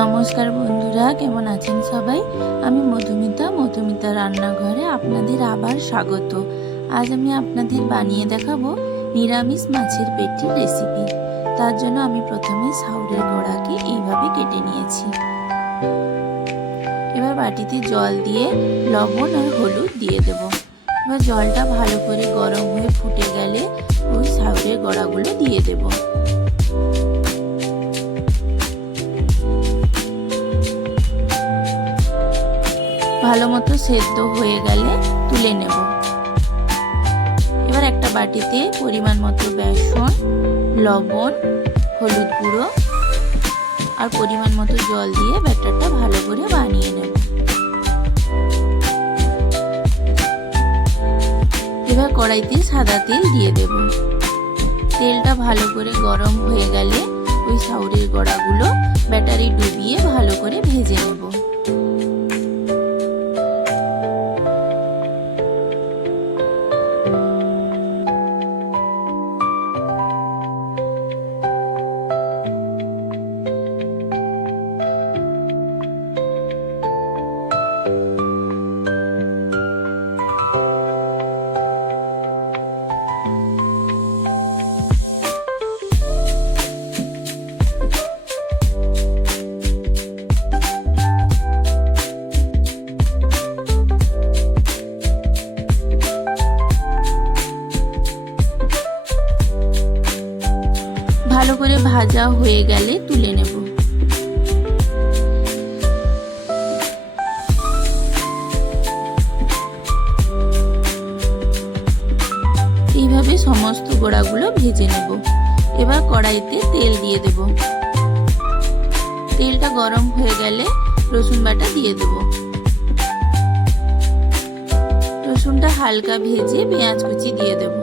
নমস্কার বন্ধুরা, কেমন আছেন সবাই? আমি মধুমিতা মধুমিতা রান্নাঘরে আপনাদের আবার স্বাগত। আজ আমি আপনাদের বানিয়ে দেখাবো নিরামিষ মাছের পেটির রেসিপি। তার জন্য আমি প্রথমে সাউরের গোড়াকে এইভাবে কেটে নিয়েছি। এবার বাটিতে জল দিয়ে লবণ আর হলুদ দিয়ে দেব। এবার জলটা ভালো করে গরম হয়ে ফুটে গেলে ওই সাউরের গোড়াগুলো দিয়ে দেবো। ভালো মতো সেদ্ধ হয়ে গেলে তুলে নেব। এবার একটা বাটিতে পরিমাণ মতো বেসন, লবণ, হলুদ গুঁড়ো আর পরিমাণ মতো জল দিয়ে ব্যাটারটা ভালো করে বানিয়ে নেব। এবার কড়াইতে সাদা তেল দিয়ে দেব। তেলটা ভালো করে গরম হয়ে গেলে ওই সাউরের গড়াগুলো ব্যাটারি ডুবিয়ে ভালো করে ভেজে নেব। ভালো করে ভাজা হয়ে গেলে তুলে নেব। সমস্ত গোড়াগুলো ভেজে নেব। এবার কড়াইতে তেল দিয়ে দেব। তেলটা গরম হয়ে গেলে রসুন বাটা দিয়ে দেব। রসুনটা হালকা ভেজে পেঁয়াজ কুচি দিয়ে দেবো।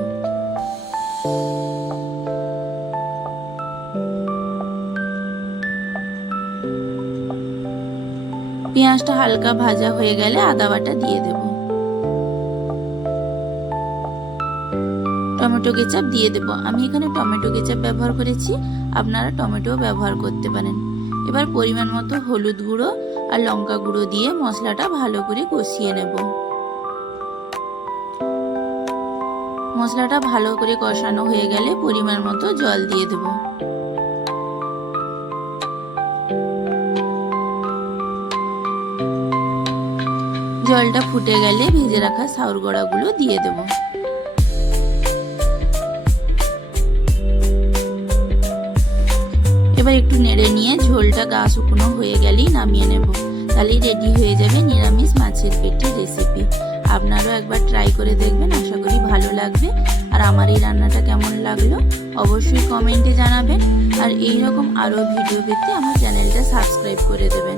পেঁয়াজটা হালকা ভাজা হয়ে গেলে আদা বাটা দিয়ে দেব। টমেটো কেচাপ দিয়ে দেব। আমি এখানে টমেটো কেচাপ ব্যবহার করেছি। আপনারা টমেটো ব্যবহার করতে পারেন। এবার পরিমাণ মতো হলুদ গুঁড়ো আর লঙ্কা গুঁড়ো দিয়ে মশলাটা ভালো করে কষিয়ে নেব। মশলাটা ভালো করে কষানো হয়ে গেলে পরিমাণ মতো জল দিয়ে দেবো। জলটা ফুটে গেলে ভেজে রাখা সাউর গড়াগুলো দিয়ে দেব। এবার একটু নেড়ে নিয়ে ঝোলটা গা শুকনো হয়ে গেলেই নামিয়ে নেব। তাহলেই রেডি হয়ে যাবে নিরামিষ মাছের পেটের রেসিপি আপনারাও একবার ট্রাই করে দেখবেন, আশা করি ভালো লাগবে। আর আমার এই রান্নাটা কেমন লাগল অবশ্যই কমেন্টে জানাবেন। আর এই রকম আরও ভিডিও পেতে আমার চ্যানেলটা সাবস্ক্রাইব করে দেবেন।